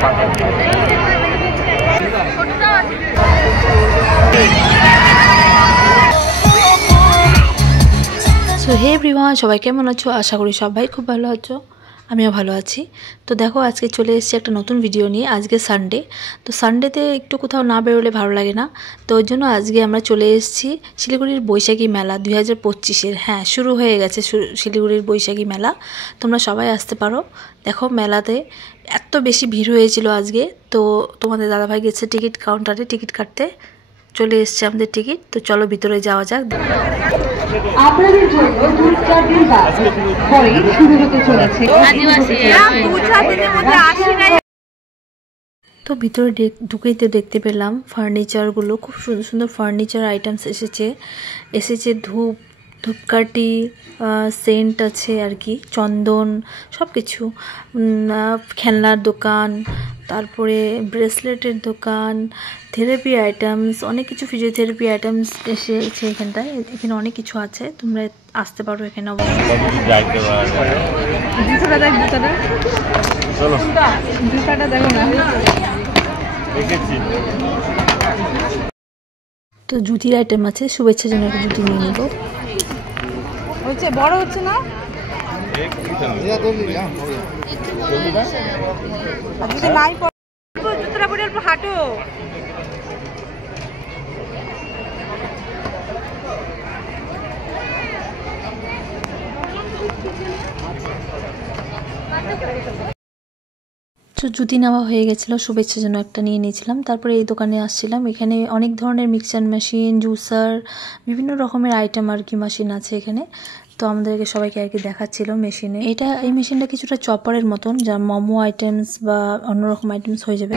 So hey everyone, সবাই কেমন আছো? আশা করি সবাই খুব ভালো আছো। আমিও ভালো আছি। তো দেখো, আজকে চলে এসেছি একটা নতুন ভিডিও নিয়ে। আজকে সানডে, তো সানডেতে একটু কোথাও না বেরোলে ভালো লাগে না। তো ওই জন্য আজকে আমরা চলে এসেছি শিলিগুড়ির বৈশাখী মেলা 2025-এর। হ্যাঁ, শুরু হয়ে গেছে শিলিগুড়ির বৈশাখী মেলা। তোমরা সবাই আসতে পারো। দেখো, মেলাতে এত বেশি ভিড় হয়েছিল আজকে। তো তোমাদের দাদাভাই গেছে টিকিট কাউন্টারে টিকিট কাটতে। চলে এসছে আমাদের টিকিট। তো চলো ভিতরে যাওয়া যাক। আপনাদের জন্য 2-4 দিন বাদ পরে শুরু হতে চলেছে তো ভিতরে ঢুকেই তো দেখতে পেলাম ফার্নিচারগুলো, খুব সুন্দর সুন্দর ফার্নিচার আইটেমস এসেছে ধূপকাঠি, সেন্ট আছে আর কি, চন্দন, সব কিছু, খেলনার দোকান, তারপরে ব্রেসলেটের দোকান, থেরাপি আইটেমস, অনেক কিছু ফিজিওথেরাপি আইটেমস এসেছে এখানটায়। এখানে অনেক কিছু আছে, তোমরা আসতে পারো এখানে। তো জুতির আইটেম আছে, শুভেচ্ছার জন্য একটা জুতি নিয়ে নেবো। হচ্ছে বড় হচ্ছে না, জুতোটা পরে অল্প হাঁটো। তো জুতি নেওয়া হয়ে গেছিলো, শুভেচ্ছার জন্য একটা নিয়ে নিয়েছিলাম। তারপরে এই দোকানে আসছিলাম। এখানে অনেক ধরনের মিক্সচার মেশিন, জুসার, বিভিন্ন রকমের আইটেম আর কি মেশিন আছে এখানে। তো আমাদেরকে সবাইকে আর কি দেখাচ্ছিল মেশিনে। এই মেশিনটা কিছুটা চপারের মতন, যা মোমো আইটেমস বা অন্যরকম আইটেমস হয়ে যাবে।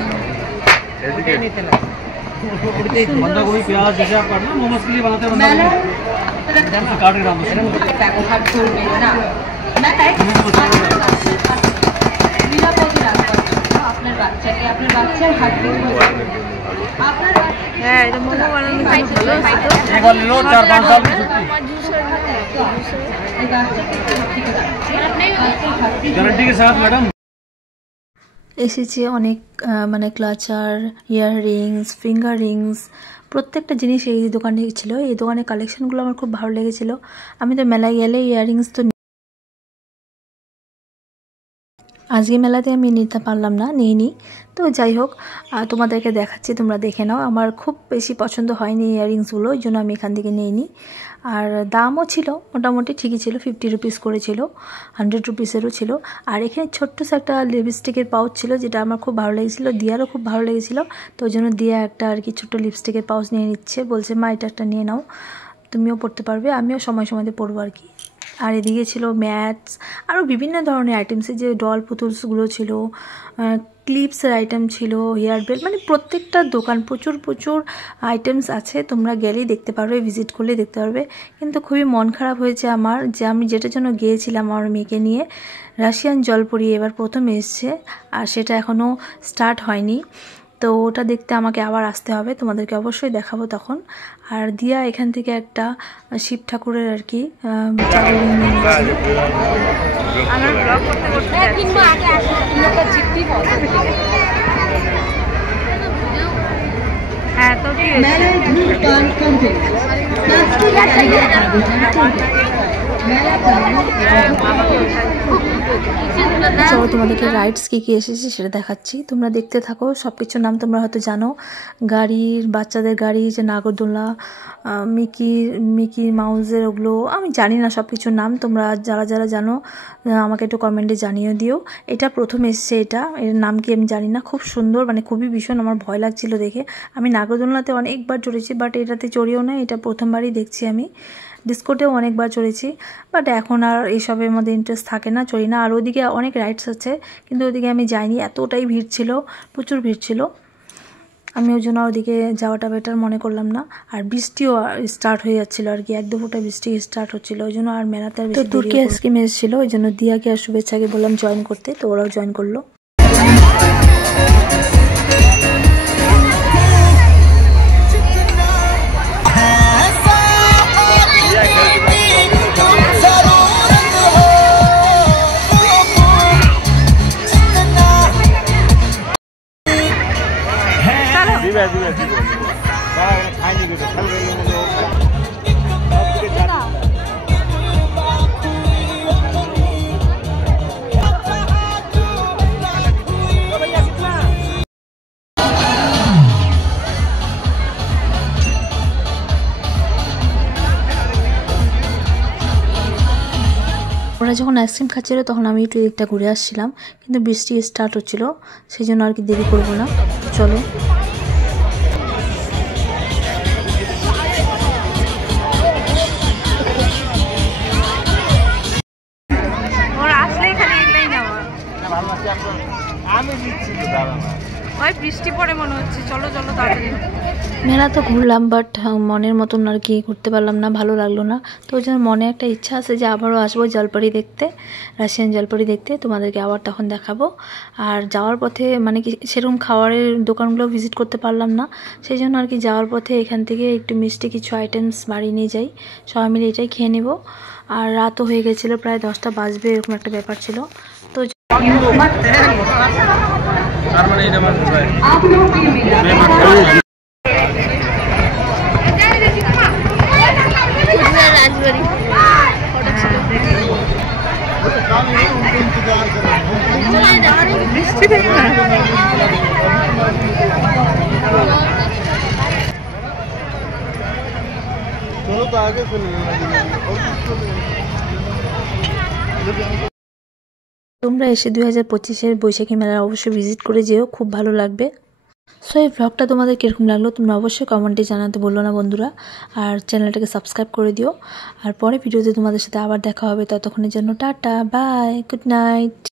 হ্যাঁ, এটা মোমো বানানো ভালো। এসেছে অনেক মানে ক্লাচার, ইয়াররিংস, ফিঙ্গার রিংস, প্রত্যেকটা জিনিস এই দোকানে ছিল। এই দোকানের কালেকশনগুলো আমার খুব ভালো লেগেছিল। আমি তো মেলায় গেলে ইয়াররিংস তো আজকে মেলাতে আমি নিতে পারলাম না, নিইনি। তো যাই হোক, তোমাদেরকে দেখাচ্ছি, তোমরা দেখে নাও। আমার খুব বেশি পছন্দ হয়নি ইয়াররিংসগুলো, ওই জন্য আমি এখান থেকে নিইনি। আর দামও ছিল মোটামুটি ঠিকই ছিল, 50 রুপিস করেছিল, 100 রুপিসেরও ছিল। আর এখানে ছোট্ট একটা লিপস্টিকের পাউচ ছিল, যেটা আমার খুব ভালো লেগেছিলো, দিয়ারও খুব ভালো লেগেছিলো। তো ওই জন্য দিয়া একটা আর কি ছোট্ট লিপস্টিকের পাউচ নিয়ে নিচ্ছে, বলছে মা এটা একটা নিয়ে নাও, তুমিও পড়তে পারবে, আমিও সময় সময়তে পড়বো আর কি। আর এদিকে ছিল ম্যাটস, আরও বিভিন্ন ধরনের আইটেমসের যে ডল পুতুলসগুলো ছিল, ক্লিপসের আইটেম ছিল, হেয়ার বেল্ট, মানে প্রত্যেকটা দোকান প্রচুর আইটেমস আছে। তোমরা গেলেই দেখতে পারবে, ভিজিট করলেই দেখতে পারবে। কিন্তু খুবই মন খারাপ হয়েছে আমার, যে আমি যেটার জন্য গিয়েছিলাম আমার মেয়েকে নিয়ে, রাশিয়ান জলপরি এবার প্রথম এসছে, আর সেটা এখনও স্টার্ট হয়নি। তো ওটা দেখতে আমাকে আবার আসতে হবে, তোমাদেরকে অবশ্যই দেখাবো তখন। আর দিয়া এখান থেকে একটা শিব ঠাকুরের আর কি চলো তোমাদেরকে রাইডস কী এসেছে সেটা দেখাচ্ছি, তোমরা দেখতে থাকো। সব কিছুর নাম তোমরা হয়তো জানো, গাড়ির, বাচ্চাদের গাড়ি, যে নাগরদোলা, মিকি মাউসের, ওগুলো আমি জানি না সব কিছুর নাম। তোমরা যারা জানো আমাকে একটু কমেন্টে জানিয়ে দিও। এটা প্রথম এসছে, এর নাম কি আমি জানি না। খুব সুন্দর, মানে খুবই ভীষণ আমার ভয় লাগছিল দেখে। আমি নাগরদোলনাতে অনেকবার চড়েছি, বাট এটাতে চড়িও না, এটা প্রথমবারই দেখছি আমি। ডিস্কোতেও অনেকবার চড়েছি, বাট এখন আর এইসবের মধ্যে ইন্টারেস্ট থাকে না, চড়ি না। আর ওদিকে অনেক রাইডস আছে, কিন্তু ওদিকে আমি যাইনি, এতটাই ভিড় ছিল, প্রচুর ভিড় ছিল। আমি ওই জন্য ওদিকে যাওয়াটা বেটার মনে করলাম না। আর বৃষ্টিও স্টার্ট হয়ে যাচ্ছিলো আর কি, 1-2 ফোঁটা বৃষ্টি স্টার্ট হচ্ছিলো, ওই জন্য আর মেলাতে আর বেশি। তুর্কি আইসক্রিম এসেছিলো, ওই জন্য দিয়াকে আর শুভেচ্ছাকে বললাম জয়েন করতে, তো ওরাও জয়েন করলো। ওরা যখন আইসক্রিম খাচ্ছিল তখন আমি একটু দিকটা ঘুরে আসছিলাম, কিন্তু বৃষ্টি স্টার্ট হচ্ছিল, সেই জন্য আর কি দেরি করবো না, চলো। বৃষ্টি পড়ে মনে হচ্ছে, চলো চলো তাড়াতাড়ি। মেলা তো ঘুরলাম, বাট মনের মতন আর কি ঘুরতে পারলাম না, ভালো লাগলো না। তো ওই জন্য মনে একটা ইচ্ছা আছে যে আবারও আসবো জলপরি দেখতে, রাশিয়ান জলপরি দেখতে, তোমাদেরকে আবার তখন দেখাবো। আর যাওয়ার পথে মানে কি সেরকম খাবারের দোকানগুলো ভিজিট করতে পারলাম না, সেই জন্য আর কি যাওয়ার পথে এখান থেকে একটু মিষ্টি কিছু আইটেমস বাড়ি নিয়ে যাই, সবাই মিলে এটাই খেয়ে নেব। আর রাতও হয়ে গেছিলো, প্রায় 10টা বাজবে এরকম একটা ব্যাপার ছিল। তো তোমরা এসে 2025-এর বৈশাখী মেলার অবশ্যই ভিজিট করে যেও, খুব ভালো লাগবে। সো এই ব্লগটা তোমাদের কীরকম লাগলো তোমরা অবশ্যই কমেন্টে জানাতে বললো না বন্ধুরা, আর চ্যানেলটাকে সাবস্ক্রাইব করে দিও। আর পরে ভিডিওতে তোমাদের সাথে আবার দেখা হবে, ততক্ষণের জন্য টাটা, বাই, গুড নাইট।